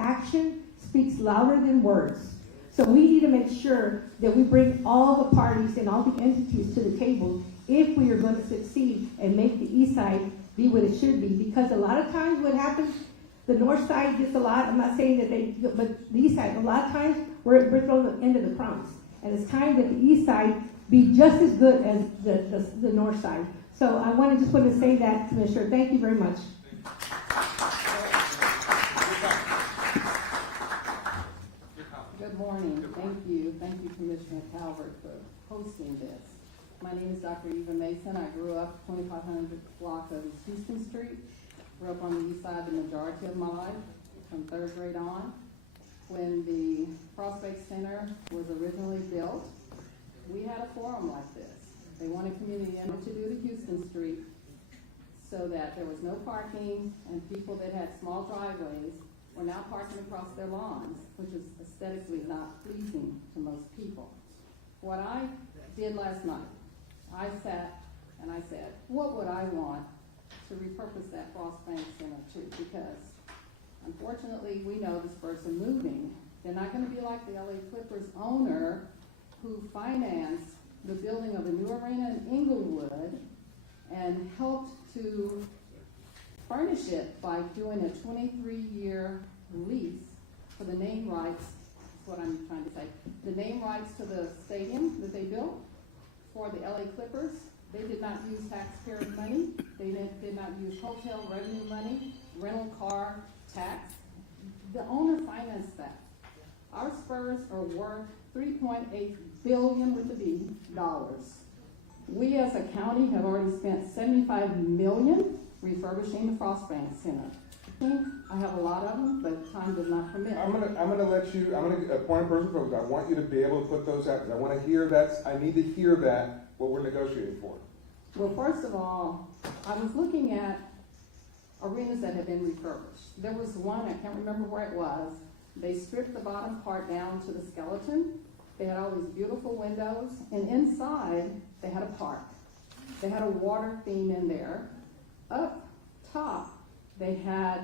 action speaks louder than words. So we need to make sure that we bring all the parties and all the entities to the table if we are going to succeed and make the east side be what it should be. Because a lot of times what happens, the north side gets a lot, I'm not saying that they, but the east side, a lot of times we're thrown the end of the crumbs. And it's time that the east side be just as good as the north side. So I just want to say that, Commissioner. Thank you very much. Good morning. Thank you. Thank you, Commissioner Calvert, for hosting this. My name is Dr. Eva Mason. I grew up 2500 block of Houston Street. Grew up on the east side the majority of my life, from third grade on. When the Prospect Center was originally built, we had a forum like this. They wanted community input to do to Houston Street so that there was no parking, and people that had small driveways were now parking across their lawns, which is aesthetically not pleasing to most people. What I did last night, I sat and I said, what would I want to repurpose that Frost Bank Center to? Because unfortunately, we know the Spurs are moving. They're not going to be like the LA Clippers owner who financed the building of a new arena in Inglewood and helped to furnish it by doing a 23-year lease for the name rights. That's what I'm trying to say. The name rights to the stadium that they built for the LA Clippers. They did not use taxpayer money. They did not use hotel revenue money, rental car tax. The owner financed that. Our Spurs are worth $3.8 billion with the B dollars. We as a county have already spent $75 million refurbishing the Frost Bank Center. I have a lot of them, but time does not permit. I'm gonna appoint a person for, I want you to be able to put those out, because I want to hear that, I need to hear that, what we're negotiating for. Well, first of all, I was looking at arenas that have been refurbished. There was one, I can't remember where it was. They stripped the bottom part down to the skeleton. They had all these beautiful windows, and inside they had a park. They had a water theme in there. Up top, they had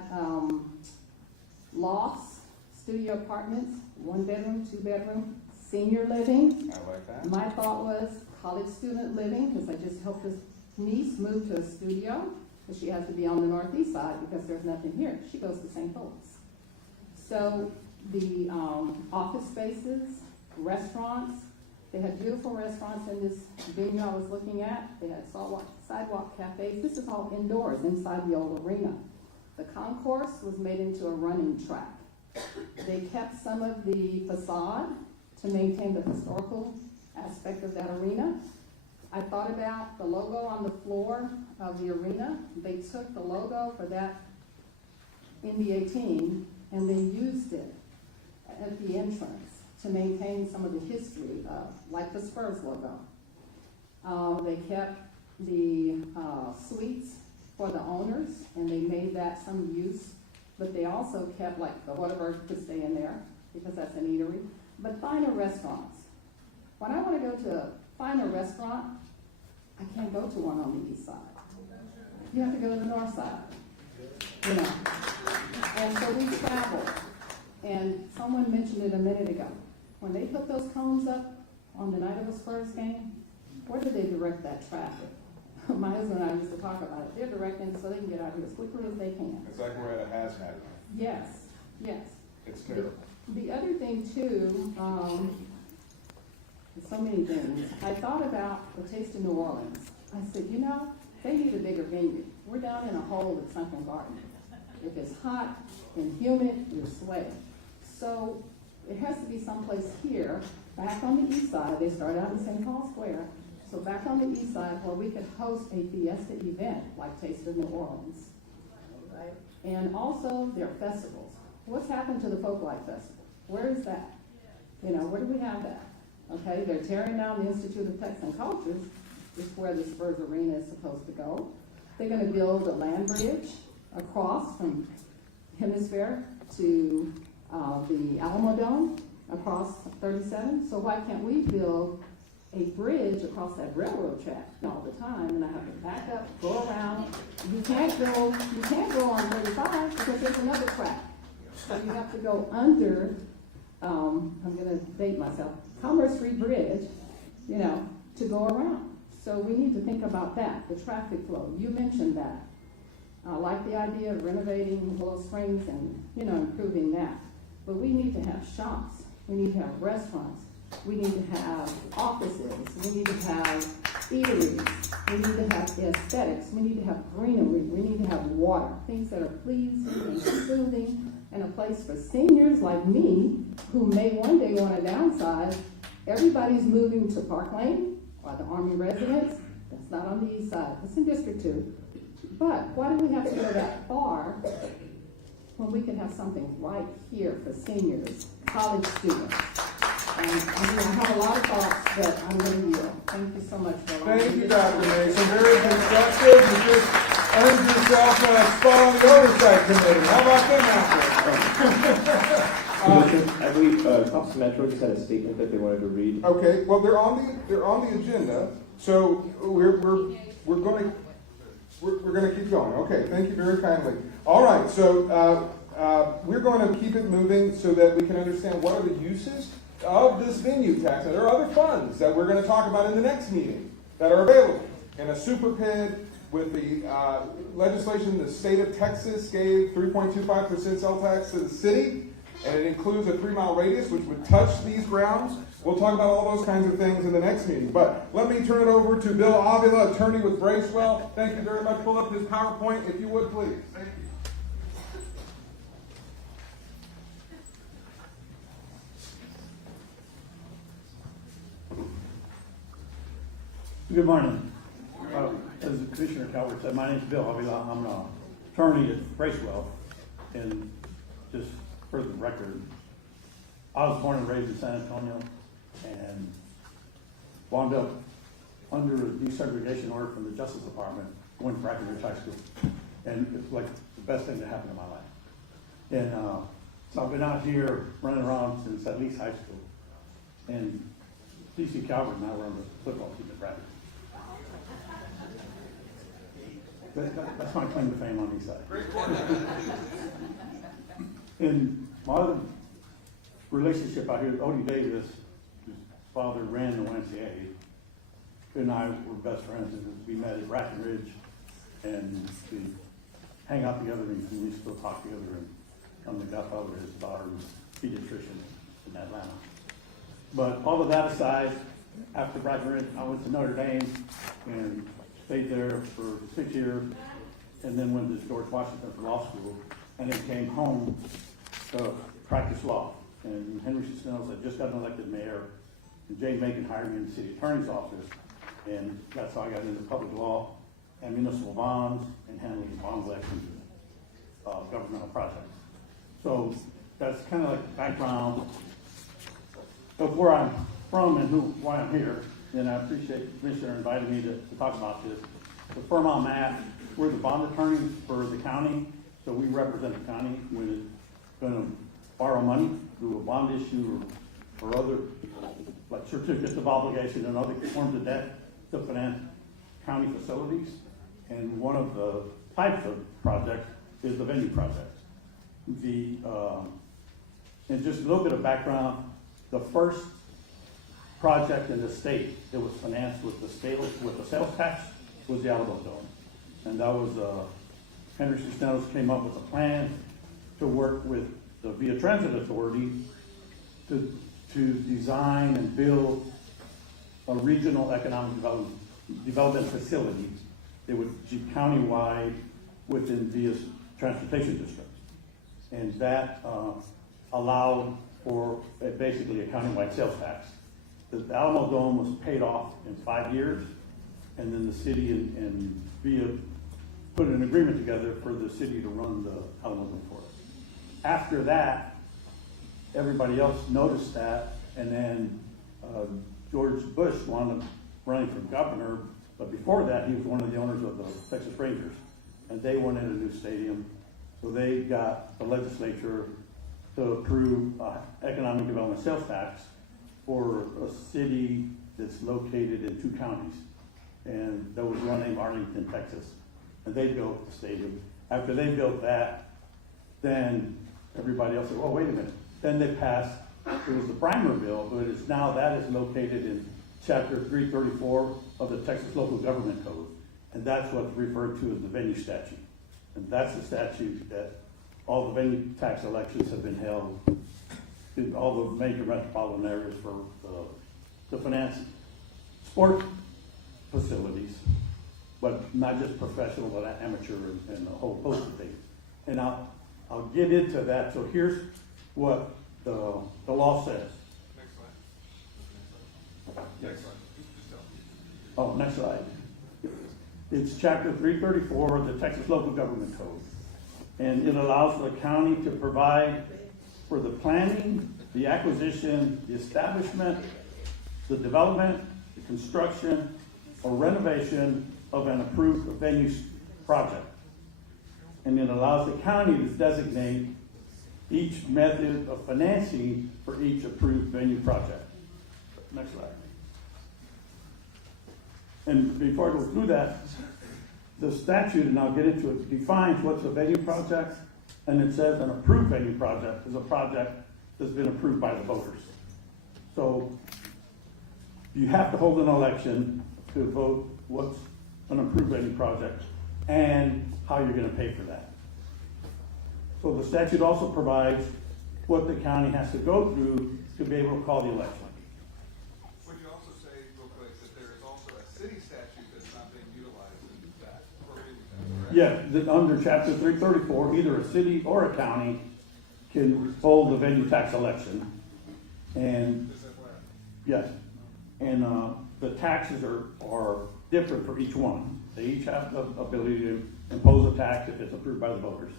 lofts, studio apartments, 1 bedroom, 2 bedroom, senior living. I like that. My thought was college student living, because I just helped this niece move to a studio, but she has to be on the northeast side because there's nothing here. She goes to St. Louis. So the office spaces, restaurants, they had beautiful restaurants in this venue I was looking at. They had sidewalk cafes. This is all indoors inside the old arena. The concourse was made into a running track. They kept some of the facade to maintain the historical aspect of that arena. I thought about the logo on the floor of the arena. They took the logo for that NBA team and they used it at the entrance to maintain some of the history of, like the Spurs logo. They kept the suites for the owners, and they made that some use, but they also kept, like, the Whataburger could stay in there, because that's an eatery, but finer restaurants. When I want to go to a finer restaurant, I can't go to one on the east side. You have to go to the north side, you know. And so we traveled, and someone mentioned it a minute ago. When they put those cones up on the night of a Spurs game, where do they direct that traffic? My husband and I used to talk about it. They're directing so they can get out here as quickly as they can. It's like we're at a hazmat. Yes, yes. It's terrible. The other thing too, so many things. I thought about the Taste of New Orleans. I said, you know, they need a bigger venue. We're down in a hole at Sunken Garden. If it's hot and humid, you're sweating. So it has to be someplace here, back on the east side. They started out in St. Paul Square. So back on the east side where we could host a fiesta event like Taste of New Orleans. Right. And also their festivals. What's happened to the Folklife Festival? Where is that? You know, where do we have that? Okay, they're tearing down the Institute of Texan Cultures, which is where the Spurs Arena is supposed to go. They're going to build a land bridge across from Hemisphere to the Alamo Dome across 37. So why can't we build a bridge across that railroad track all the time? And I have to back up, go around. You can't go on 35 because there's another track. So you have to go under, I'm gonna date myself, Commerce Street Bridge, you know, to go around. So we need to think about that, the traffic flow. You mentioned that. I like the idea of renovating Willow Springs and, you know, improving that. But we need to have shops, we need to have restaurants, we need to have offices, we need to have eateries, we need to have aesthetics, we need to have greenery, we need to have water, things that are pleasing and soothing, and a place for seniors like me, who may one day want to downsize. Everybody's moving to Park Lane, or the Army residence, that's not on the east side, it's in District 2. But why do we have to go that far when we can have something right here for seniors, college students? And I have a lot of thoughts, but I'm going to yield. Thank you so much for allowing me. Thank you, Dr. Mason. Very constructive. You just earned yourself a spot on the oversight committee. How about that, I believe Thompson Metro just had a statement that they wanted to read. Okay, well, they're on the agenda, so we're going to keep going. Okay, thank you very kindly. All right, so we're going to keep it moving so that we can understand what are the uses of this venue tax. And there are other funds that we're going to talk about in the next meeting that are available. In a super PID with the legislation, the state of Texas gave 3.25% sales tax to the city, and it includes a 3-mile radius, which would touch these grounds. We'll talk about all those kinds of things in the next meeting. But let me turn it over to Bill Avila, attorney with Bracewell. Thank you very much. Pull up his PowerPoint, if you would, please. Thank you. Good morning. As Commissioner Calvert said, my name is Bill Avila. I'm an attorney at Bracewell. And just for the record, I was born and raised in San Antonio and wound up under a desegregation order from the Justice Department going to Breckenridge High School. And it's like the best thing that happened in my life. And so I've been out here running around since at least high school. And C.C. Calvert and I were on the football team at Breckenridge. That's my claim to fame on these sides. In my other relationship out here, Odie Davis, whose father ran the YMCA, and I were best friends, and we met at Breckenridge, and we hang out together, and we still talk together, and I'm the godfather of his daughter's pediatrician in Atlanta. But all of that aside, after Breckenridge, I went to Notre Dame and stayed there for 6 years, and then went to George Washington for law school, and then came home to practice law. And Henry C. Snells had just gotten elected mayor, and Jay Macon hired me in the city attorney's office, and that's how I got into public law and municipal bonds and handling bond collections, governmental projects. So that's kind of like the background of where I'm from and why I'm here. And I appreciate the commissioner inviting me to talk about this. The firm I'm at, we're the bond attorneys for the county, so we represent the county when it's going to borrow money through a bond issue or other, like certificates of obligation and other forms of debt to finance county facilities. And one of the types of projects is the venue project. And just a little bit of background, the first project in the state that was financed with the sales tax was the Alamo Dome. And that was, Henry C. Snells came up with a plan to work with the Via Transit Authority to design and build a regional economic development facility that would be countywide within Via's transportation districts. And that allowed for basically a countywide sales tax. The Alamo Dome was paid off in 5 years, and then the city and Via put an agreement together for the city to run the Alamo Dome for it. After that, everybody else noticed that, and then George Bush wound up running for governor, but before that, he was one of the owners of the Texas Rangers, and they wanted a new stadium, so they got the legislature to approve economic development sales tax for a city that's located in 2 counties. And there was one named Arlington, Texas. And they built the stadium. After they built that, then everybody else said, well, wait a minute. Then they passed, it was the primer bill, but it's now that is located in chapter 334 of the Texas Local Government Code. And that's what's referred to as the venue statute. And that's the statute that all the venue tax elections have been held in all the major metropolitan areas for the finance sport facilities, but not just professional, but amateur and a whole host of things. And I'll get into that. So here's what the law says. Next slide. Oh, next slide. It's chapter 334 of the Texas Local Government Code. And it allows the county to provide for the planning, the acquisition, the establishment, the development, the construction, or renovation of an approved venue project. And it allows the county to designate each method of financing for each approved venue project. Next slide. And before I go through that, the statute, and I'll get into it, defines what's a venue project, and it says an approved venue project is a project that's been approved by the voters. So you have to hold an election to vote what's an approved venue project and how you're going to pay for that. So the statute also provides what the county has to go through to be able to call the election. Would you also say, real quick, that there is also a city statute that's not being utilized in that? Yeah, under chapter 334, either a city or a county can hold the venue tax election. And yes, and the taxes are different for each one. They each have the ability to impose a tax if it's approved by the voters.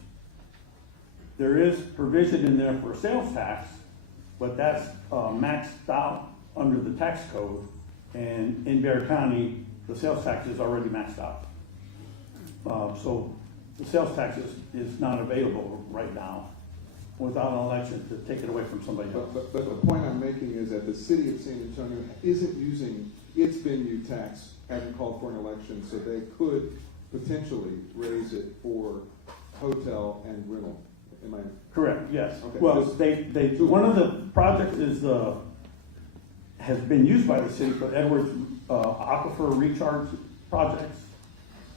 There is provision in there for a sales tax, but that's maxed out under the tax code. And in Bexar County, the sales tax is already maxed out. So the sales tax is not available right now without an election to take it away from somebody else. But the point I'm making is that the city of San Antonio isn't using its venue tax, hasn't called for an election, so they could potentially raise it for hotel and rental. Am I? Correct, yes. Okay. Well, one of the projects has been used by the city for Edwards Aquifer Recharge projects.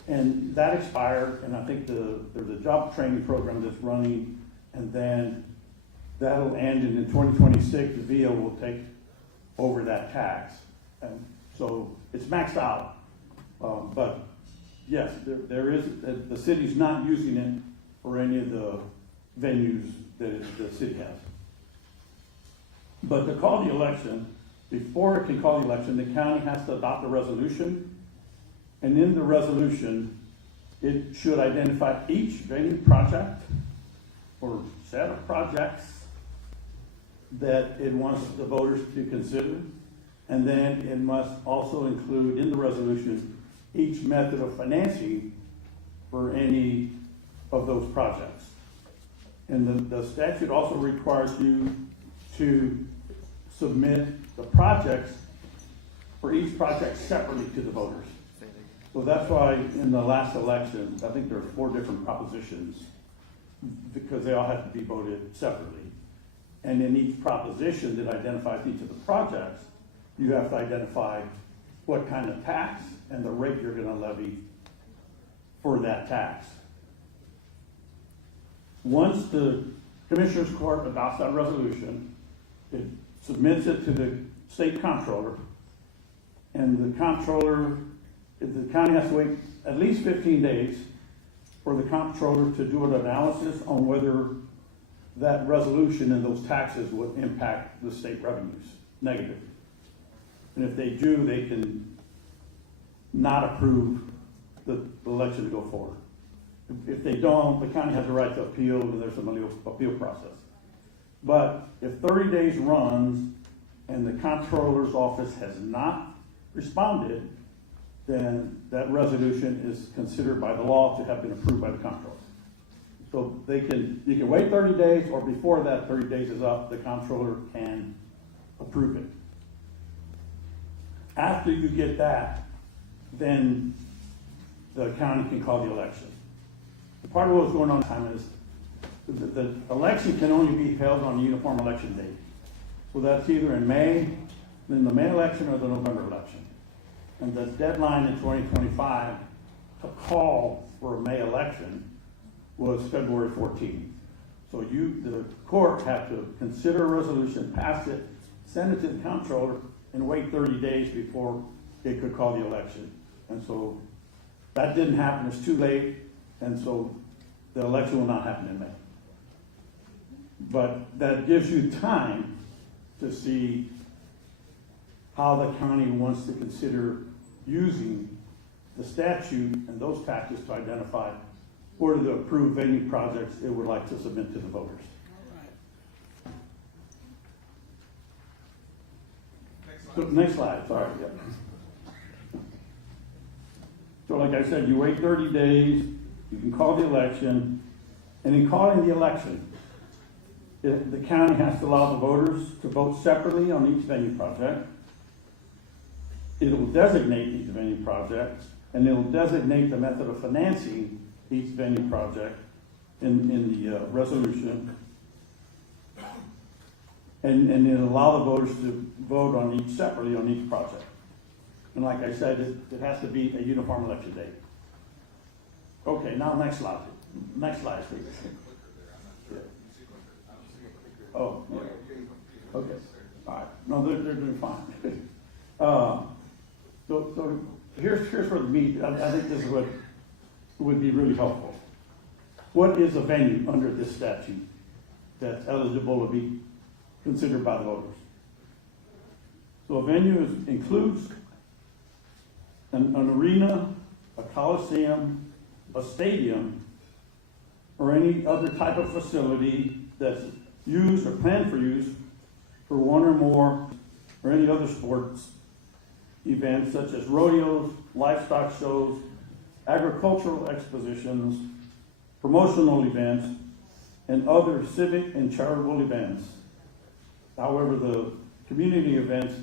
And that expired, and I think there's a job training program that's running, and then that'll end, and in 2026, the VO will take over that tax. And so it's maxed out. But yes, there is, the city's not using it for any of the venues that the city has. But to call the election, before it can call the election, the county has to adopt a resolution. And in the resolution, it should identify each venue project or set of projects that it wants the voters to consider. And then it must also include in the resolution each method of financing for any of those projects. And the statute also requires you to submit the projects for each project separately to the voters. So that's why in the last election, I think there are 4 different propositions because they all have to be voted separately. And in each proposition that identifies each of the projects, you have to identify what kind of tax and the rate you're gonna levy for that tax. Once the Commissioners Court adopts that resolution, it submits it to the state comptroller, and the comptroller, the county has to wait at least 15 days for the comptroller to do an analysis on whether that resolution and those taxes would impact the state revenues negatively. And if they do, they can not approve the election to go forward. If they don't, the county has the right to appeal, and there's an appeal process. But if 30 days runs and the comptroller's office has not responded, then that resolution is considered by the law to have been approved by the comptroller. So you can wait 30 days, or before that 30 days is up, the comptroller can approve it. After you get that, then the county can call the election. Part of what's going on time is the election can only be held on a uniform election date. So that's either in May, then the May election or the November election. And the deadline in 2025 to call for a May election was February 14th. So the court had to consider a resolution, pass it, send it to the comptroller, and wait 30 days before it could call the election. And so that didn't happen, it's too late, and so the election will not happen in May. But that gives you time to see how the county wants to consider using the statute and those taxes to identify what are the approved venue projects it would like to submit to the voters. So, next slide, sorry. Yep. So like I said, you wait 30 days, you can call the election, and in calling the election, the county has to allow the voters to vote separately on each venue project. It will designate each venue project, and it will designate the method of financing each venue project in the resolution. And it'll allow the voters to vote on each separately on each project. And like I said, it has to be a uniform election date. Okay, now next slide. Next slide, please. Yeah. Oh, yeah. Okay. All right. No, they're doing fine. So here's where the meat. I think this is what would be really helpful. What is a venue under this statute that's eligible to be considered by the voters? So a venue includes an arena, a coliseum, a stadium, or any other type of facility that's used or planned for use for one or more or any other sports events such as rodeos, livestock shows, agricultural expositions, promotional events, and other civic and charitable events. However, the community events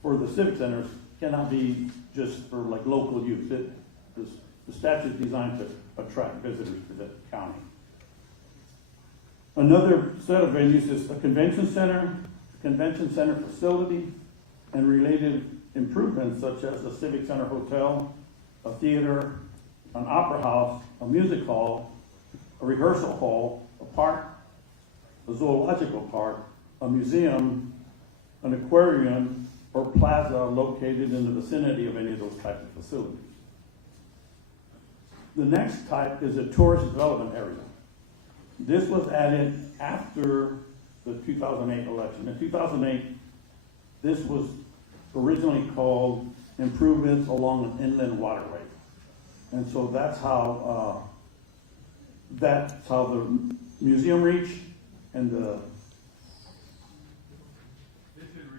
for the civic centers cannot be just for like local use. The statute is designed to attract visitors to the county. Another set of venues is a convention center facility, and related improvements such as the Civic Center Hotel, a theater, an opera house, a music hall, a rehearsal hall, a park, a zoological park, a museum, an aquarium, or plaza located in the vicinity of any of those types of facilities. The next type is a tourist development area. This was added after the 2008 election. In 2008, this was originally called improvements along an inland waterway. And so that's how the Museum Reach and the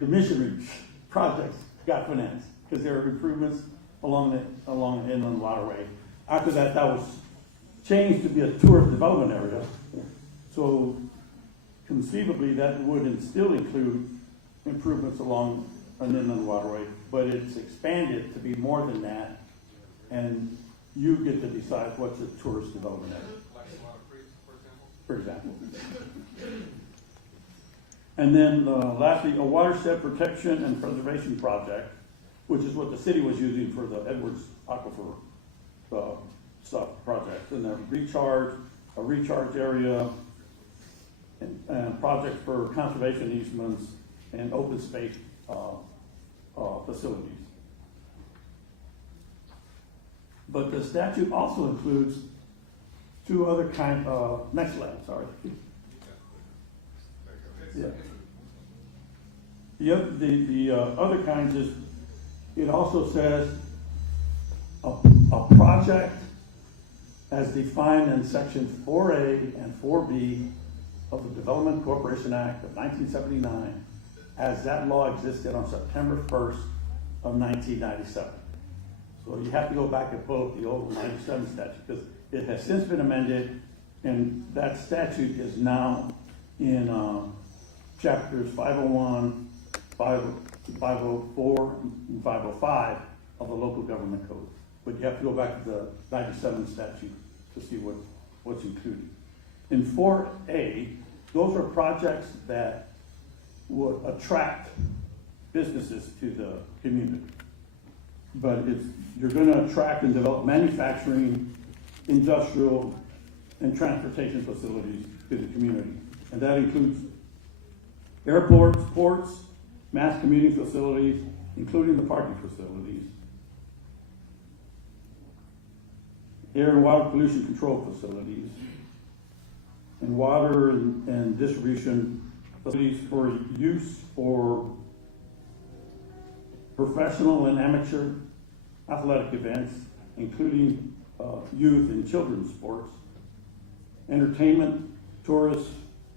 Mission Reach projects got financed, because there were improvements along the inland waterway. After that, that was changed to be a tourist development area. So conceivably, that would still include improvements along an inland waterway, but it's expanded to be more than that, and you get to decide what's a tourist development area. Like Solana Creek, For example. And then lastly, a watershed protection and preservation project, which is what the city was using for the Edwards Aquifer project. And a recharge area, and projects for conservation easements and open space facilities. But the statute also includes two other kinds of, next slide, sorry. Yeah. The other kinds is, it also says a project as defined in section 4A and 4B of the Development Corporation Act of 1979, as that law existed on September 1st of 1997. So you have to go back and pull up the old 97 statute, because it has since been amended, and that statute is now in chapters 501, 504, and 505 of the local government code. But you have to go back to the 97 statute to see what's included. In 4A, those are projects that would attract businesses to the community. But you're gonna attract and develop manufacturing, industrial, and transportation facilities to the community. And that includes airports, ports, mass commuting facilities, including the parking facilities, air and water pollution control facilities, and water and distribution facilities for use for professional and amateur athletic events, including youth and children's sports, entertainment, tourist,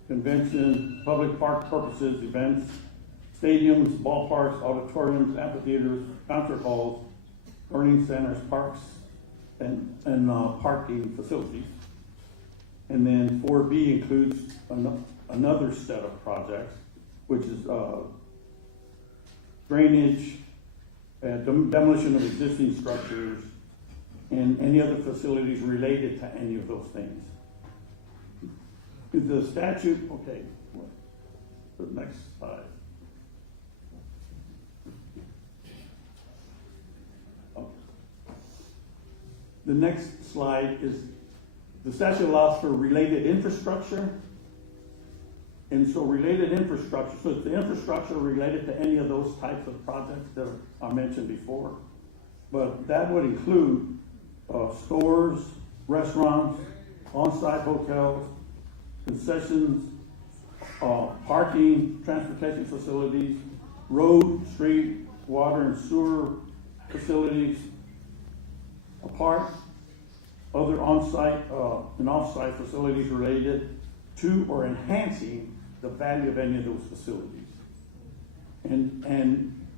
convention, public park purposes, events, stadiums, ballparks, auditoriums, amphitheaters, concert halls, learning centers, parks, and parking facilities. And then 4B includes another set of projects, which is drainage, demolition of existing structures, and any other facilities related to any of those things. The statute, okay, the next slide. Oh. The next slide is, the statute allows for related infrastructure. And so related infrastructure, so it's the infrastructure related to any of those types of projects that I mentioned before. But that would include stores, restaurants, on-site hotels, concessions, parking, transportation facilities, road, street, water and sewer facilities, a park, other on-site and off-site facilities related to or enhancing the value of any of those facilities, and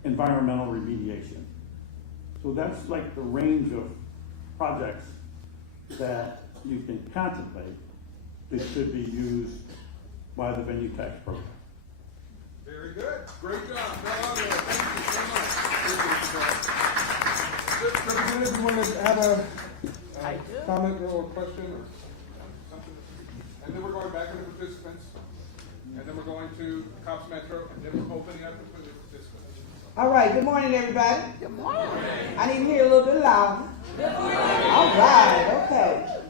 environmental remediation. So that's like the range of projects that you can contemplate that should be used by the venue tax program. Very good. Great job. Thank you so much. Representative, you want to have a comment or question or something? And then we're going back to the participants, and then we're going to Cops Metro, and then we're opening up for the participants. All right, good morning, everybody. Good morning. I need to hear a little bit louder. Good morning. All right, okay.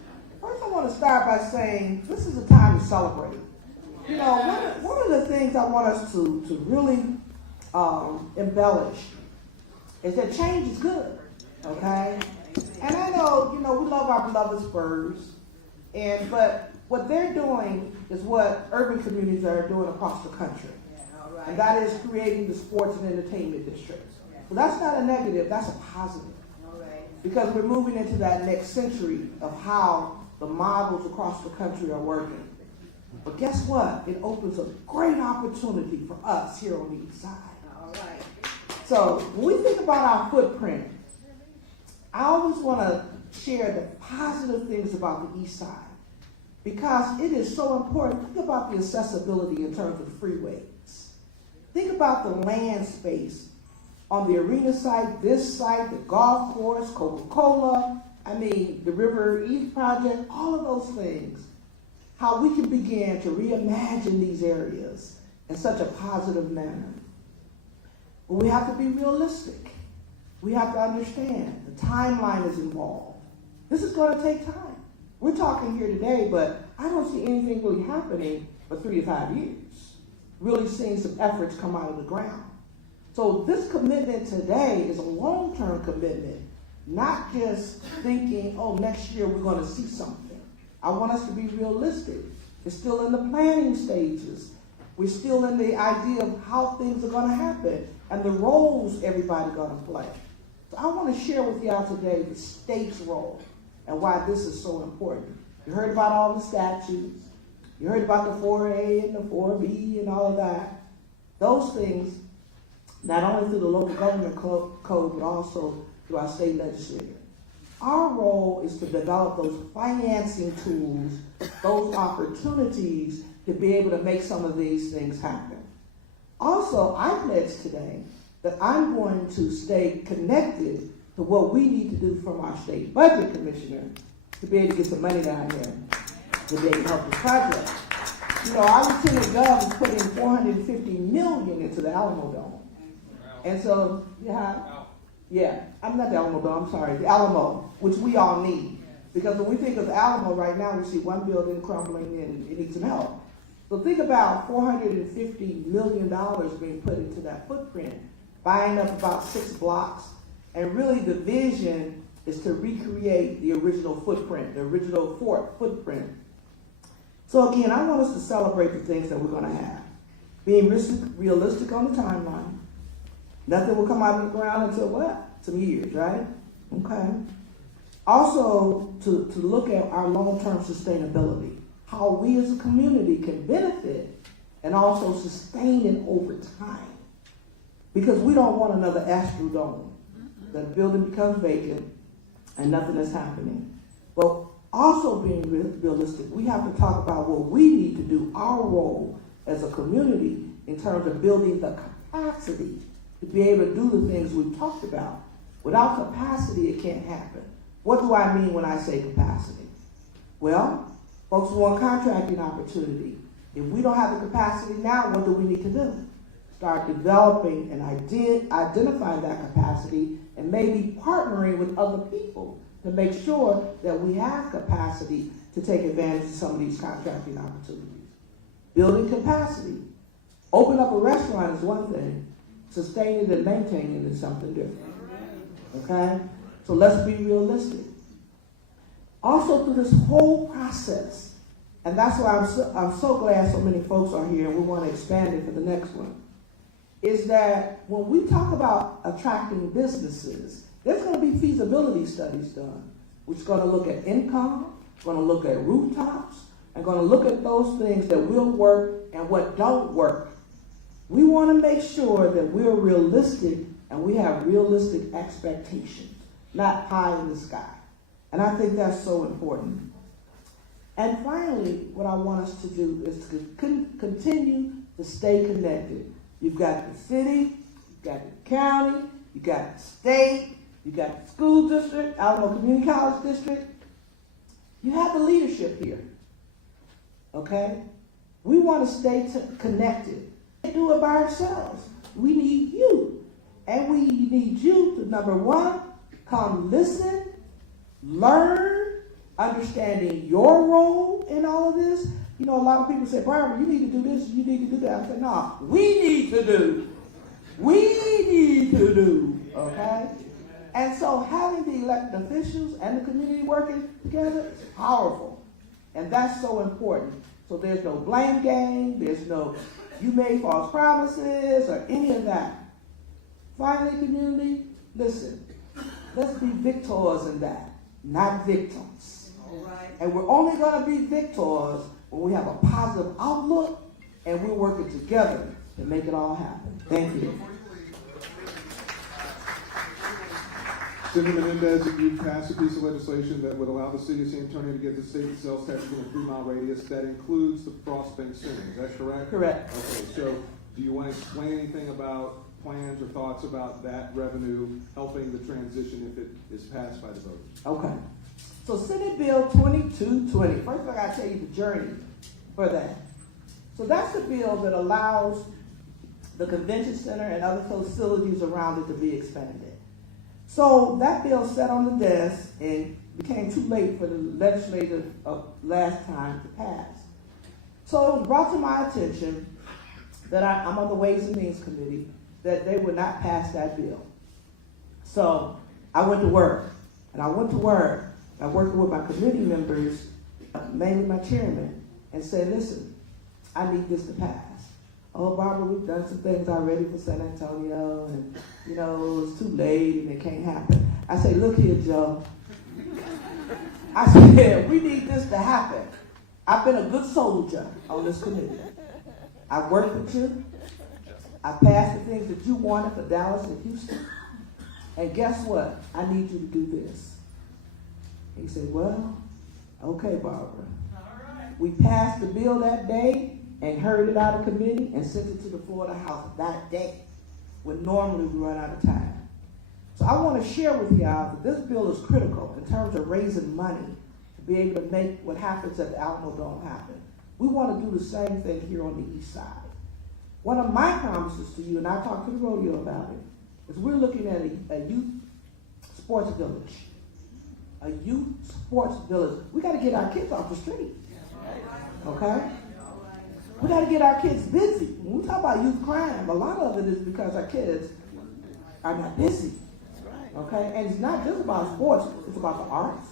First, I want to start by saying this is a time to celebrate. You know, one of the things I want us to really embellish is that change is good, okay? And I know, you know, we love our beloved Spurs, but what they're doing is what urban communities are doing across the country. And that is creating the sports and entertainment districts. So that's not a negative, that's a positive. Because we're moving into that next century of how the models across the country are working. But guess what? It opens a great opportunity for us here on the east side. So when we think about our footprint, I always want to share the positive things about the east side, because it is so important. Think about the accessibility in terms of freeways. Think about the land space on the arena site, this site, the golf course, Coca-Cola, the River East Project, all of those things. How we can begin to reimagine these areas in such a positive manner. But we have to be realistic. We have to understand the timeline is involved. This is going to take time. We're talking here today, but I don't see anything really happening for 3 to 5 years. Really seeing some efforts come out of the ground. So this commitment today is a long-term commitment, not just thinking, oh, next year we're going to see something. I want us to be realistic. It's still in the planning stages. We're still in the idea of how things are going to happen and the roles everybody's going to play. So I want to share with y'all today the state's role and why this is so important. You heard about all the statutes. You heard about the 4A and the 4B and all of that. Those things, not only through the local government code, but also through our state legislature. Our role is to develop those financing tools, those opportunities to be able to make some of these things happen. Also, I pledge today that I'm going to stay connected to what we need to do from our state budget commissioner to be able to get some money down here. that they can help the project. You know, our Lieutenant Gov has put in $450 million into the Alamo Dome. And so, I'm not the Alamo Dome, I'm sorry, the Alamo, which we all need. Because when we think of the Alamo right now, we see one building crumbling and it needs some help. So think about $450 million being put into that footprint, buying up about 6 blocks, and really the vision is to recreate the original footprint, the original fort footprint. So again, I want us to celebrate the things that we're going to have. Being realistic on the timeline. Nothing will come out of the ground until what? Some years, right? Okay. Also, to look at our long-term sustainability, how we as a community can benefit and also sustain it over time. Because we don't want another Astrodome. That building becomes vacant and nothing is happening. But also being realistic, we have to talk about what we need to do, our role as a community in terms of building the capacity to be able to do the things we've talked about. Without capacity, it can't happen. What do I mean when I say capacity? Well, folks want contracting opportunity. If we don't have the capacity now, what do we need to do? Start developing and identifying that capacity and maybe partnering with other people to make sure that we have capacity to take advantage of some of these contracting opportunities. Building capacity. Open up a restaurant is one thing. Sustain it and maintain it is something different. Okay? So let's be realistic. Also through this whole process, and that's why I'm so glad so many folks are here and we want to expand it for the next one, is that when we talk about attracting businesses, there's going to be feasibility studies done, which is going to look at income, going to look at rooftops, and going to look at those things that will work and what don't work. We want to make sure that we're realistic and we have realistic expectations, not pie in the sky. And I think that's so important. And finally, what I want us to do is to continue to stay connected. You've got the city, you've got the county, you've got the state, you've got the school district, Alamo Community College District. You have the leadership here, okay? We want to stay connected. We can't do it by ourselves. We need you. And we need you to, number one, come listen, learn, understanding your role in all of this. You know, a lot of people say, Barbara, you need to do this, you need to do that. I said, no, we need to do. We need to do, okay? And so having the elected officials and the community working together is powerful. And that's so important. So there's no blame game, there's no you made false promises or any of that. Finally, community, listen, let's be victors in that, not victims. All right. And we're only going to be victors when we have a positive outlook and we're working together to make it all happen. Thank you. Senator Menendez, if you pass a piece of legislation that would allow the city of San Antonio to get the state sales tax within a 3-mile radius, that includes the Frost Bank Center. Is that correct? Correct. Okay, so do you want to explain anything about plans or thoughts about that revenue helping the transition if it is passed by the voters? Okay. So Senate Bill 2220. First of all, I got to tell you the journey for that. So that's the bill that allows the convention center and other facilities around it to be expanded. So that bill sat on the desk and became too late for the legislature last time to pass. So it was brought to my attention that I'm on the Ways and Means Committee, that they would not pass that bill. So I went to work, and I went to work. I worked with my committee members, mainly my chairman, and said, listen, I need this to pass. Oh, Barbara, we've done some things already for San Antonio, and, you know, it's too late, and it can't happen. I say, look here, Joe. I said, we need this to happen. I've been a good soldier on this committee. I've worked with you. I passed the things that you wanted for Dallas and Houston. And guess what? I need you to do this. He said, well, okay, Barbara. We passed the bill that day and heard it out of committee and sent it to the floor of the House that day, when normally we run out of time. So I want to share with y'all that this bill is critical in terms of raising money to be able to make what happens at the Alamo Dome happen. We want to do the same thing here on the east side. One of my promises to you, and I talked to the rodeo about it, is we're looking at a youth sports village. A youth sports village. We got to get our kids off the street. Okay? We got to get our kids busy. When we talk about youth crime, a lot of it is because our kids are not busy. Okay? And it's not just about sports. It's about the arts.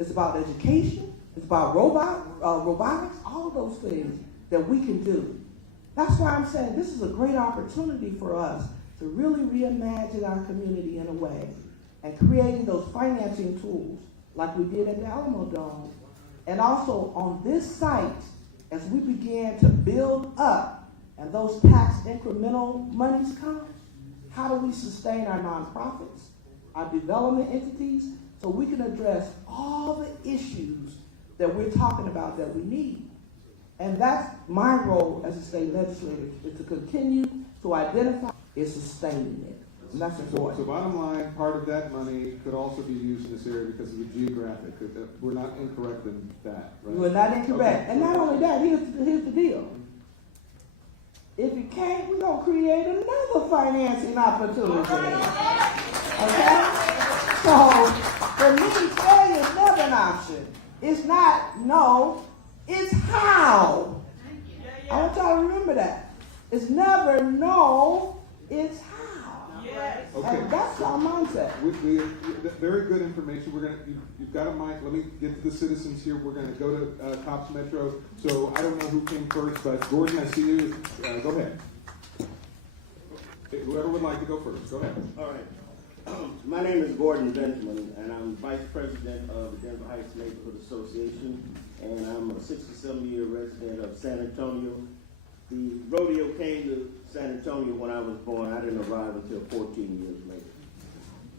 It's about education. It's about robotics. All of those things that we can do. That's why I'm saying this is a great opportunity for us to really reimagine our community in a way and creating those financing tools like we did at the Alamo Dome. And also on this site, as we began to build up and those tax incremental monies come, how do we sustain our nonprofits, our development entities, so we can address all the issues that we're talking about that we need. And that's my role as a state legislator, is to continue to identify and sustaining it. And that's important. So bottom line, part of that money could also be used in this area because of the geographic. We're not incorrect in that, right? We're not incorrect. Okay. And not only that, here's the deal. If you can't, we're going to create another financing opportunity. Okay? So, for me, failure is never an option. It's not no, it's how. I want y'all to remember that. It's never no, it's how. Okay. And that's our mindset. We very good information. You've got a mic. Let me get to the citizens here. We're going to go to Cops Metro. So I don't know who came first, but Gordon, I see you. Go ahead. Whoever would like to go first, go ahead. All right. My name is Gordon Benjamin, and I'm Vice President of the Denver Heights Neighborhood Association, and I'm a 67-year resident of San Antonio. The rodeo came to San Antonio when I was born. I didn't arrive until 14 years later.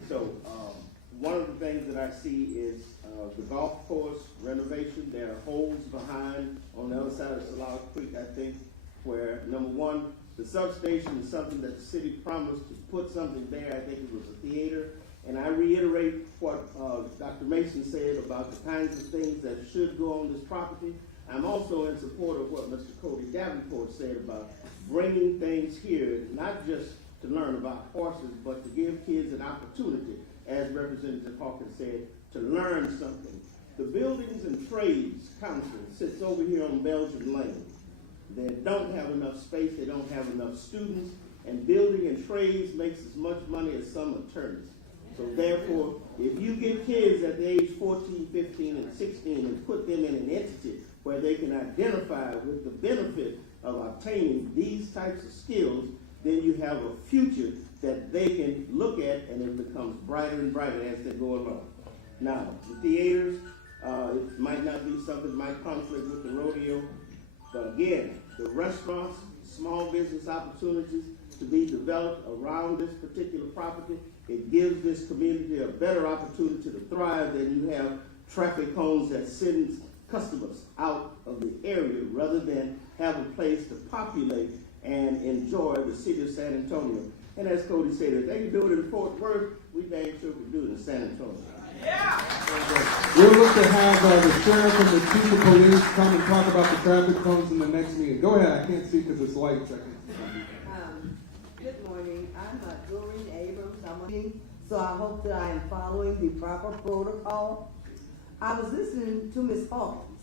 So one of the things that I see is the golf course renovation. There are holes behind on the other side of Salado Creek, I think, where, number one, the substation is something that the city promised to put something there. I think it was a theater. And I reiterate what Dr. Mason said about the kinds of things that should go on this property. I'm also in support of what Mr. Cody Davenport said about bringing things here, not just to learn about horses, but to give kids an opportunity, as Representative Hawkins said, to learn something. The Buildings and Trades Council sits over here on Belgian Lane. They don't have enough space, they don't have enough students, and building and trades makes as much money as some attorneys. So therefore, if you get kids at the age 14, 15, and 16 and put them in an entity where they can identify with the benefit of obtaining these types of skills, then you have a future that they can look at, and it becomes brighter and brighter as they go along. Now, the theaters, it might not be something that might conflict with the rodeo, but again, the restaurants, small business opportunities to be developed around this particular property, it gives this community a better opportunity to thrive than you have traffic cones that send customers out of the area rather than have a place to populate and enjoy the city of San Antonio. And as Cody said, if they can do it in Fort Worth, we damn sure can do it in San Antonio. We'll look to have the sheriff and the chief of police come and talk about the traffic cones in the next meeting. Go ahead. I can't see because it's lights. Good morning. I'm Doreen Abrams. So I hope that I am following the proper protocol. I was listening to Ms. Hawkins,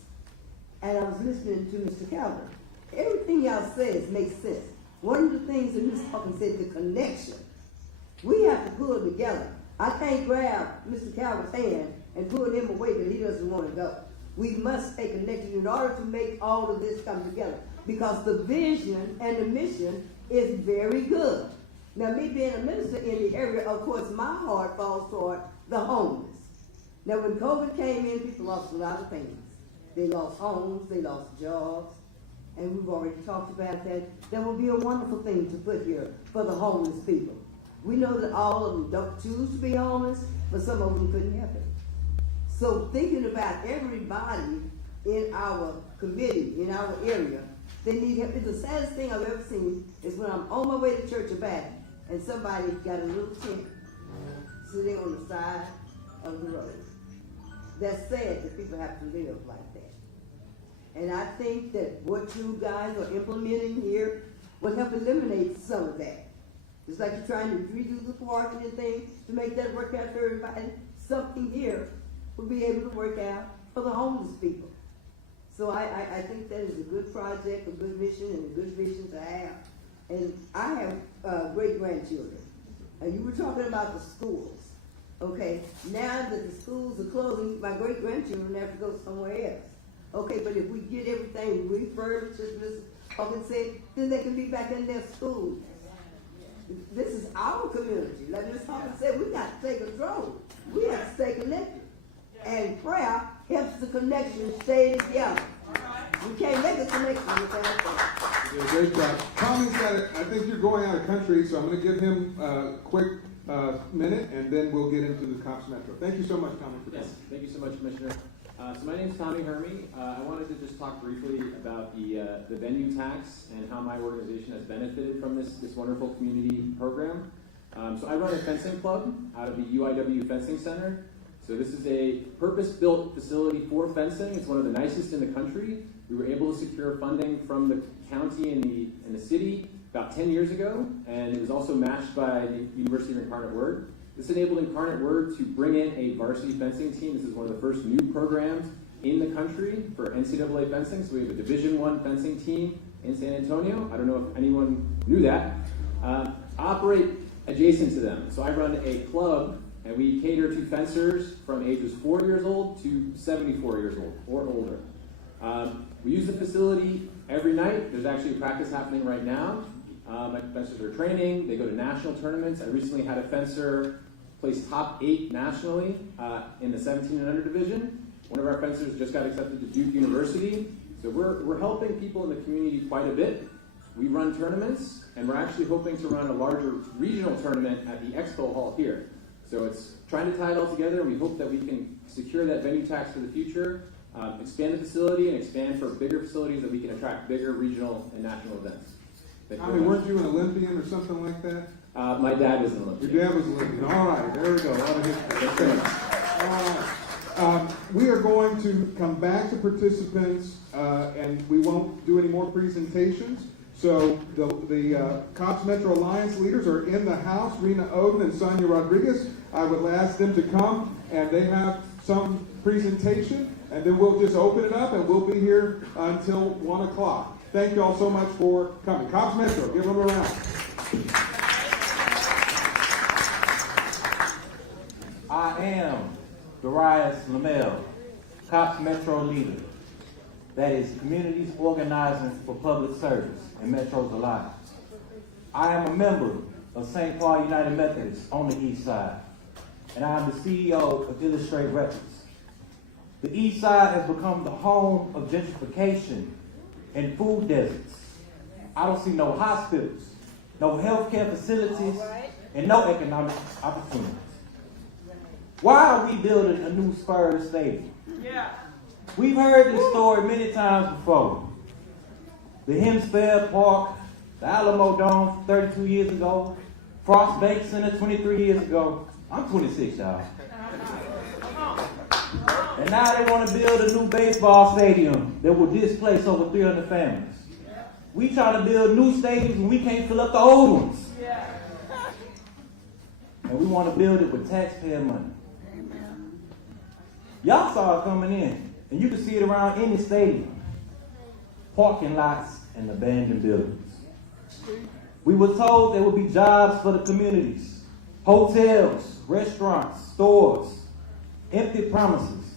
and I was listening to Mr. Calvert. Everything y'all says makes sense. One of the things that Ms. Hawkins said, the connection. We have to pull it together. I can't grab Mr. Calvert's hand and pull him away that he doesn't want to go. We must stay connected in order to make all of this come together, because the vision and the mission is very good. Now, me being a minister in the area, of course, my heart falls toward the homeless. Now, when COVID came in, people lost a lot of things. They lost homes, they lost jobs, and we've already talked about that. That would be a wonderful thing to put here for the homeless people. We know that all of them don't choose to be homeless, but some of them couldn't help it. So thinking about everybody in our committee, in our area, they need help. The saddest thing I've ever seen is when I'm on my way to church or back, and somebody got a little tent sitting on the side of the road. that's sad that people have to live like that. And I think that what you guys are implementing here will help eliminate some of that. It's like you're trying to redo the parking and things to make that work out for everybody. Something here will be able to work out for the homeless people. So I think that is a good project, a good mission, and a good vision to have. And I have great-grandchildren. And you were talking about the schools. Okay, now that the schools are closing, my great-grandchildren have to go somewhere else. Okay, but if we get everything refurbished, as Mr. Hawkins said, then they can be back in their schools. This is our community. Like Ms. Hawkins said, we got to take control. We have to stay connected. And prayer helps the connection stay together. We can't make a connection without that. You did a great job. Tommy's got it. I think you're going out of country, so I'm going to give him a quick minute, and then we'll get into the Cops Metro. Thank you so much, Tommy, for Yes, coming. thank you so much, Commissioner. So my name is Tommy Hermy. I wanted to just talk briefly about the venue tax and how my organization has benefited from this wonderful community program. So I run a fencing club out of the UIW Fencing Center. So this is a purpose-built facility for fencing. It's one of the nicest in the country. We were able to secure funding from the county and the city about 10 years ago, and it was also matched by the University of Incarnate Word. This enabled Incarnate Word to bring in a varsity fencing team. This is one of the first new programs in the country for NCAA fencing. So we have a Division I fencing team in San Antonio. I don't know if anyone knew that. I operate adjacent to them. So I run a club, and we cater to fencers from ages 4 years old to 74 years old or older. We use the facility every night. There's actually a practice happening right now. My fencers are training. They go to national tournaments. I recently had a fencer place top 8 nationally in the 17 and under division. One of our fencers just got accepted to Duke University. So we're helping people in the community quite a bit. We run tournaments, and we're actually hoping to run a larger regional tournament at the Expo Hall here. So it's trying to tie it all together, and we hope that we can secure that venue tax for the future, expand the facility, and expand for bigger facilities that we can attract bigger regional and national events. Tommy, weren't you an Olympian or something like that? My dad was an Olympian. Your dad was an Olympian. All right, there we go. A lot of history. Okay. All right. We are going to come back to participants, and we won't do any more presentations. So the Cops Metro Alliance leaders are in the house, Rena Oden and Sonia Rodriguez. I would ask them to come, and they have some presentation, and then we'll just open it up, and we'll be here until 1 o'clock. Thank you all so much for coming. Cops Metro, give them a round. I am Darius Lamel, Cops Metro leader. That is Communities Organizing for Public Service in Metro's Alliance. I am a member of St. Paul United Methodist on the East Side, and I am the CEO of Illustrate Records. The East Side has become the home of gentrification and food deserts. I don't see no hospitals, no healthcare facilities, and no economic opportunities. Why are we building a new Spurs stadium? We've heard this story many times before. The Hempstead Park, the Alamo Dome 32 years ago, Frost Bank Center 23 years ago. I'm 26, y'all. And now they want to build a new baseball stadium that will displace over 300 families. We try to build new stadiums and we can't fill up the old ones. And we want to build it with taxpayer money. Y'all saw it coming in, and you can see it around any stadium. Parking lots and abandoned buildings. We were told there would be jobs for the communities. Hotels, restaurants, stores, empty promises.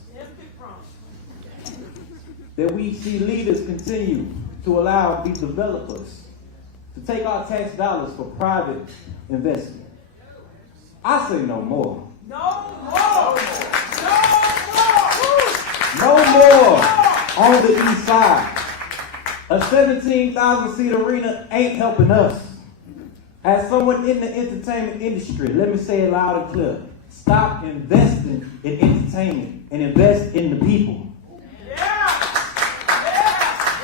That we see leaders continue to allow these developers to take our tax dollars for private investment. I say no more. No more! No more on the East Side. A 17,000-seat arena ain't helping us. As someone in the entertainment industry, let me say it loud and clear. Stop investing in entertainment and invest in the people.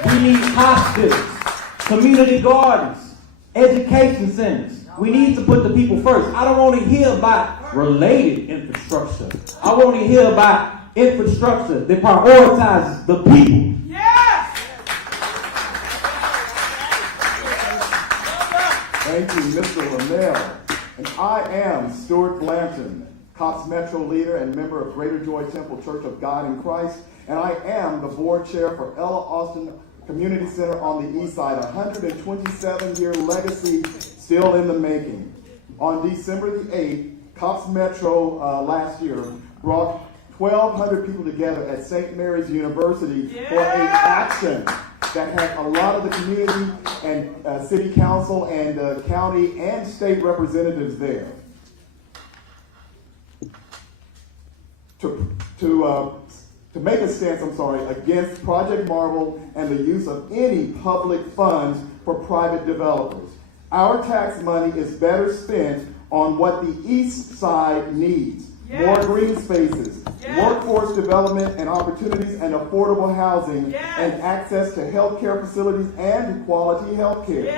We need hospitals, community gardens, education centers. We need to put the people first. I don't want to hear about related infrastructure. I want to hear about infrastructure that prioritizes the people. Thank you, Mr. Lamel. And I am Stuart Blanton, Cops Metro leader and member of Greater Joy Temple Church of God in Christ. And I am the board chair for Ella Austin Community Center on the East Side, a 127-year legacy still in the making. On December the 8th, Cops Metro last year brought 1,200 people together at St. Mary's University for an action that had a lot of the community and city council and county and state representatives there. To make a stance, against Project Marble and the use of any public funds for private developers. Our tax money is better spent on what the East Side needs. More green spaces, workforce development and opportunities and affordable housing, and access to healthcare facilities and quality healthcare.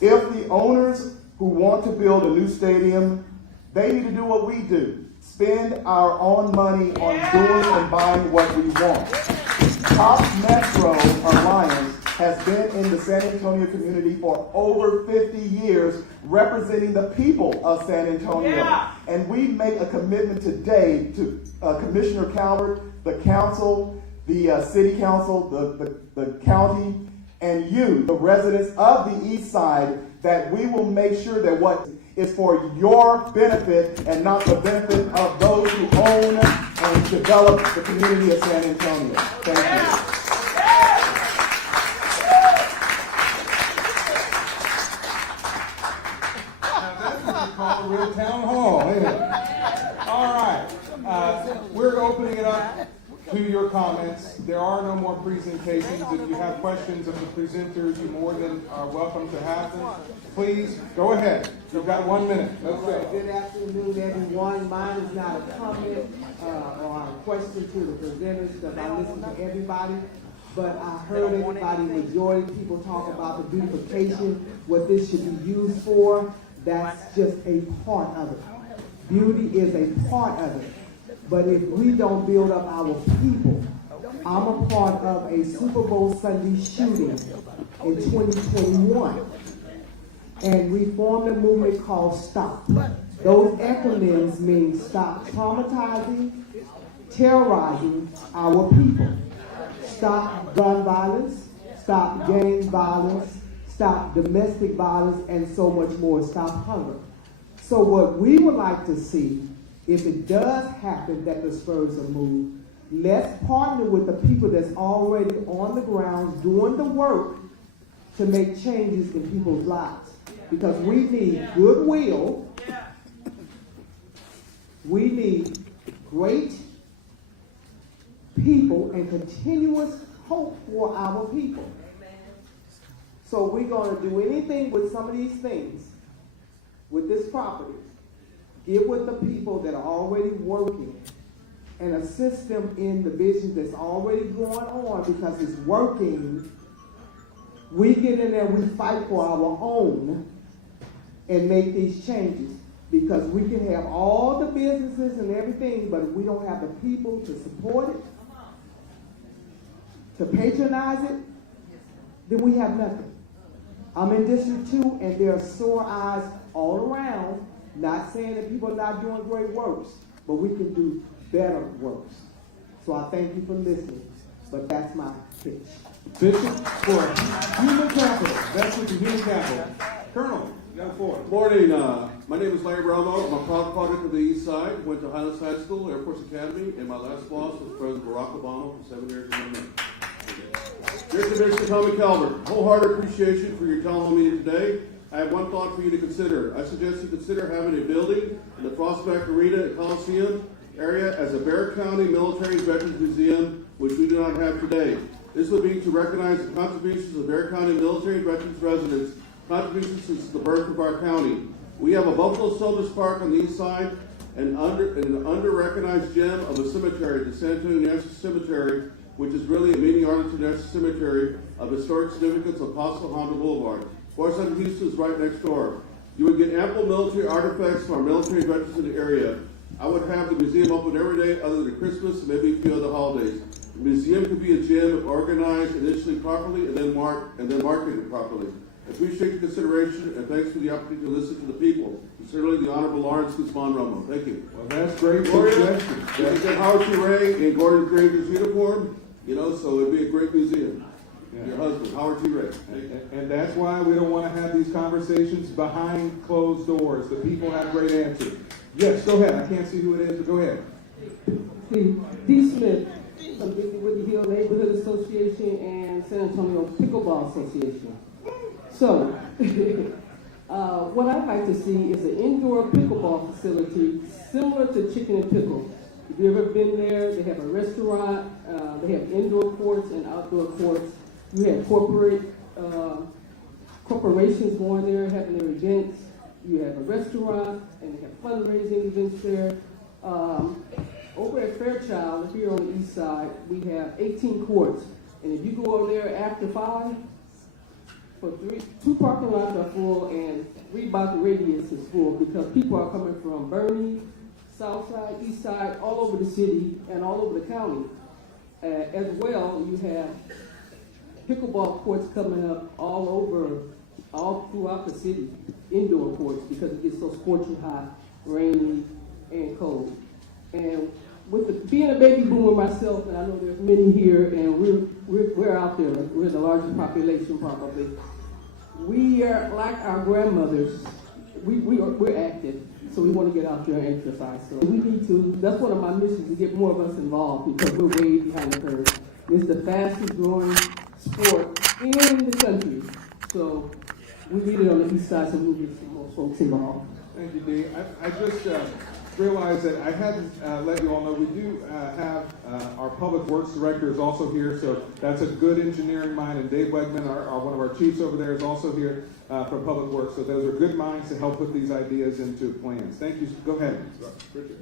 If the owners who want to build a new stadium, they need to do what we do. Spend our own money on doing and buying what we want. Cops Metro Alliance has been in the San Antonio community for over 50 years, representing the people of San Antonio. And we make a commitment today to Commissioner Calvert, the council, the city council, the county, and you, the residents of the East Side, that we will make sure that what is for your benefit and not the benefit of those who own and develop the community of San Antonio. Thank you. Call a real town hall, ain't it? All right. We're opening it up to your comments. There are no more presentations. If you have questions of the presenters, you're more than welcome to have them. Please, go ahead. You've got 1 minute. Let's go. Good afternoon, everyone. Mine is not a comment or a question to the presenters because I listen to everybody. But I heard everybody, majority people talk about the beautification, what this should be used for. That's just a part of it. Beauty is a part of it. But if we don't build up our people, I'm a part of a Super Bowl Sunday shooting in 2021. And we formed a movement called STOP. Those acronyms mean stop traumatizing, terrorizing our people. Stop gun violence, stop gang violence, stop domestic violence, and so much more. Stop hunger. So what we would like to see, if it does happen that the Spurs are moved, let's partner with the people that's already on the ground doing the work to make changes in people's lives. Because we need goodwill, we need great people and continuous hope for our people. So we're going to do anything with some of these things, with this property, get with the people that are already working and assist them in the business that's already going on because it's working. We get in there, we fight for our own and make these changes because we can have all the businesses and everything, but if we don't have the people to support it, to patronize it, then we have nothing. I'm in District 2 and there are sore eyes all around, not saying that people are not doing great works, but we can do better works. So I thank you for listening, but that's my pitch. Bishop for human capital. That's what the human capital. Colonel, you got the floor. Morning. My name is Larry Bromo. I'm a proud product of the East Side. Went to Highlands High School, Air Force Academy, and my last boss was President Barack Obama for 7 years in the Dear Commissioner Tommy Calvert, wholehearted appreciation for your town hall meeting today. I have one thought for you to consider. I suggest you consider having a building in the Prospect Arena at Coliseum area as a Bexar County Military Veterans Museum, which we do not have today. This would be to recognize the contributions of Bexar County military veterans residents, contributions since the birth of our county. We have a Buffalo Soldiers Park on the east side, and an under-recognized gem of a cemetery, the San Antonio National Cemetery, which is really a mini Arlington National Cemetery of historic significance on Pasco Honda Boulevard. Forest Houston is right next door. You would get ample military artifacts from our military veterans in the area. I would have the museum open every day other than Christmas and maybe a few other holidays. The museum could be a gym if organized initially properly and then marketed properly. I appreciate your consideration and thanks for the opportunity to listen to the people. Sincerely, the Honorable Lawrence Guzman Romo. Thank you. Well, that's great Gloria, suggestion. you can get Howard T. Ray in Gordon Granger's uniform, so it'd be a great museum. Yeah. Your husband, Howard T. Ray. And that's why we don't want to have these conversations behind closed doors. The people have great answers. Yes, go ahead. I can't see who it is, but go ahead. Steve D. Smith from Dixie Woody Hill Neighborhood Association and San Antonio Pickleball Association. So, what I'd like to see is an indoor pickleball facility similar to Chicken and Pickle. If you've ever been there, they have a restaurant, they have indoor courts and outdoor courts. You have corporations going there having their events. You have a restaurant and they have fundraising events there. Over at Fairchild, here on the east side, we have 18 courts. And if you go over there after 5, two parking lots are full and 3 block radius is full because people are coming from Bernie, south side, east side, all over the city and all over the county. As well, you have pickleball courts coming up all throughout the city, indoor courts, because it gets so scorching hot, rainy, and cold. And with being a baby boomer myself, and I know there's many here, and we're out there. We're the largest population probably. We are like our grandmothers. We're active, so we want to get out there and exercise. So we need to. That's one of my missions, to get more of us involved because we're way behind the curve. It's the fastest growing sport in the country. So we need it on the east side, so we'll get some more folks involved. Thank you, Dee. I just realized that I hadn't let you all know we do have our Public Works Director is also here, so that's a good engineering mind, and Dave Wegman, one of our chiefs over there, is also here from Public Works, so those are good minds to help put these ideas into plans. Thank you. Go ahead. Richard.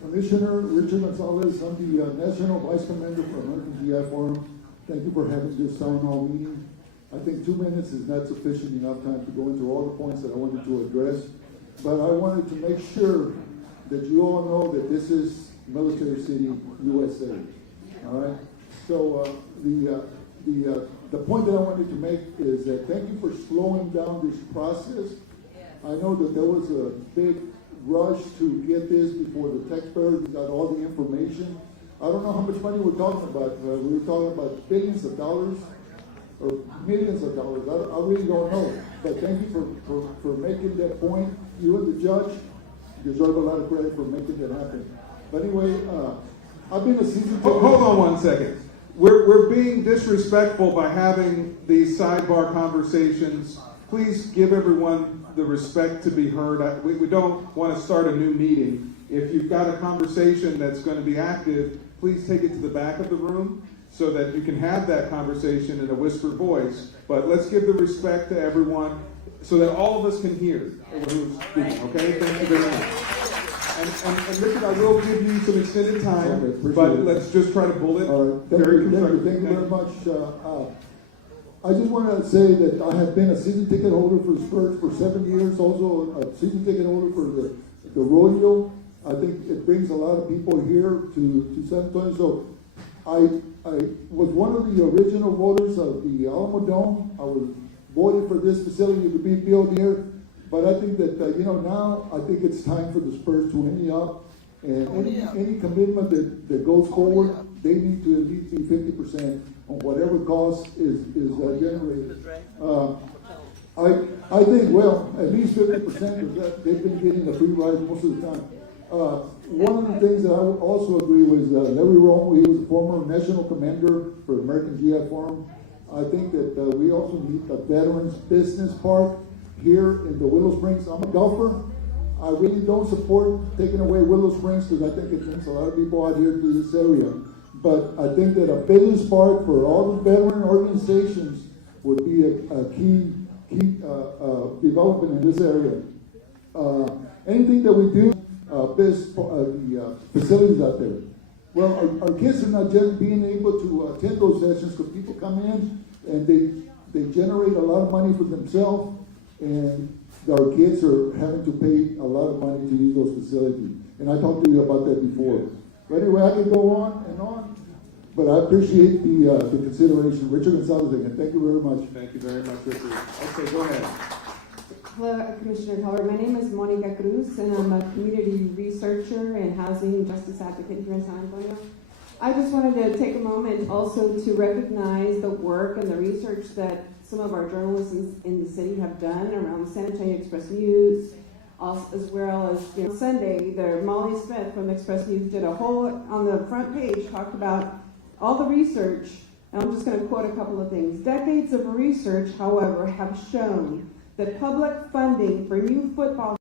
Commissioner Richard Gonzalez, I'm the National Vice Commander for American GI Forum. Thank you for having this town hall meeting. I think 2 minutes is not sufficient enough time to go into all the points that I wanted to address. But I wanted to make sure that you all know that this is Military City, USA. All right. So the point that I wanted to make is that thank you for slowing down this process. I know that there was a big rush to get this before the taxpayers got all the information. I don't know how much money we're talking about. We were talking about billions of dollars or millions of dollars. I really don't know. But thank you for making that point. You and the judge deserve a lot of credit for making that happen. But anyway, I've been a season ticket. Hold on 1 second. We're being disrespectful by having these sidebar conversations. Please give everyone the respect to be heard. We don't want to start a new meeting. If you've got a conversation that's going to be active, please take it to the back of the room so that you can have that conversation in a whispered voice. But let's give the respect to everyone so that all of us can hear who's speaking, okay? Thank you very much. And Richard, I will give you some extended time, but let's just try to bullet. Thank you very much. I just want to say that I have been a season ticket holder for Spurs for 7 years, also a season ticket holder for the rodeo. I think it brings a lot of people here to San Antonio. So I was one of the original voters of the Alamo Dome. I was voted for this facility to be built here. But I think that, now I think it's time for the Spurs to ante up. And any commitment that goes forward, they need to at least be 50% on whatever cost is generated. I think, well, at least 50% because they've been getting a free ride most of the time. One of the things that I would also agree with Larry Romo. He was a former national commander for the American GI Forum. I think that we also need a Veterans Business Park here in the Willow Springs. I'm a golfer. I really don't support taking away Willow Springs because I think it brings a lot of people out here to this area. But I think that a business park for all the veteran organizations would be a key development in this area. Anything that we do, the facilities out there. Well, our kids are not just being able to attend those sessions because people come in and they generate a lot of money for themselves. and our kids are having to pay a lot of money to use those facilities. And I talked to you about that before. But anyway, I can go on and on, but I appreciate the consideration. Richard Gonzalez again, thank you very much. Thank you very much, Richard. Okay, go ahead. Hello, Commissioner Colbert. My name is Monica Cruz, and I'm a community researcher and housing and justice advocate here in San Antonio. I just wanted to take a moment also to recognize the work and the research that some of our journalists in the city have done around San Antonio Express News, as well as Sunday, Molly Smith from Express News did a whole, on the front page, talked about all the research, and I'm just going to quote a couple of things. Decades of research, however, have shown that public funding for new football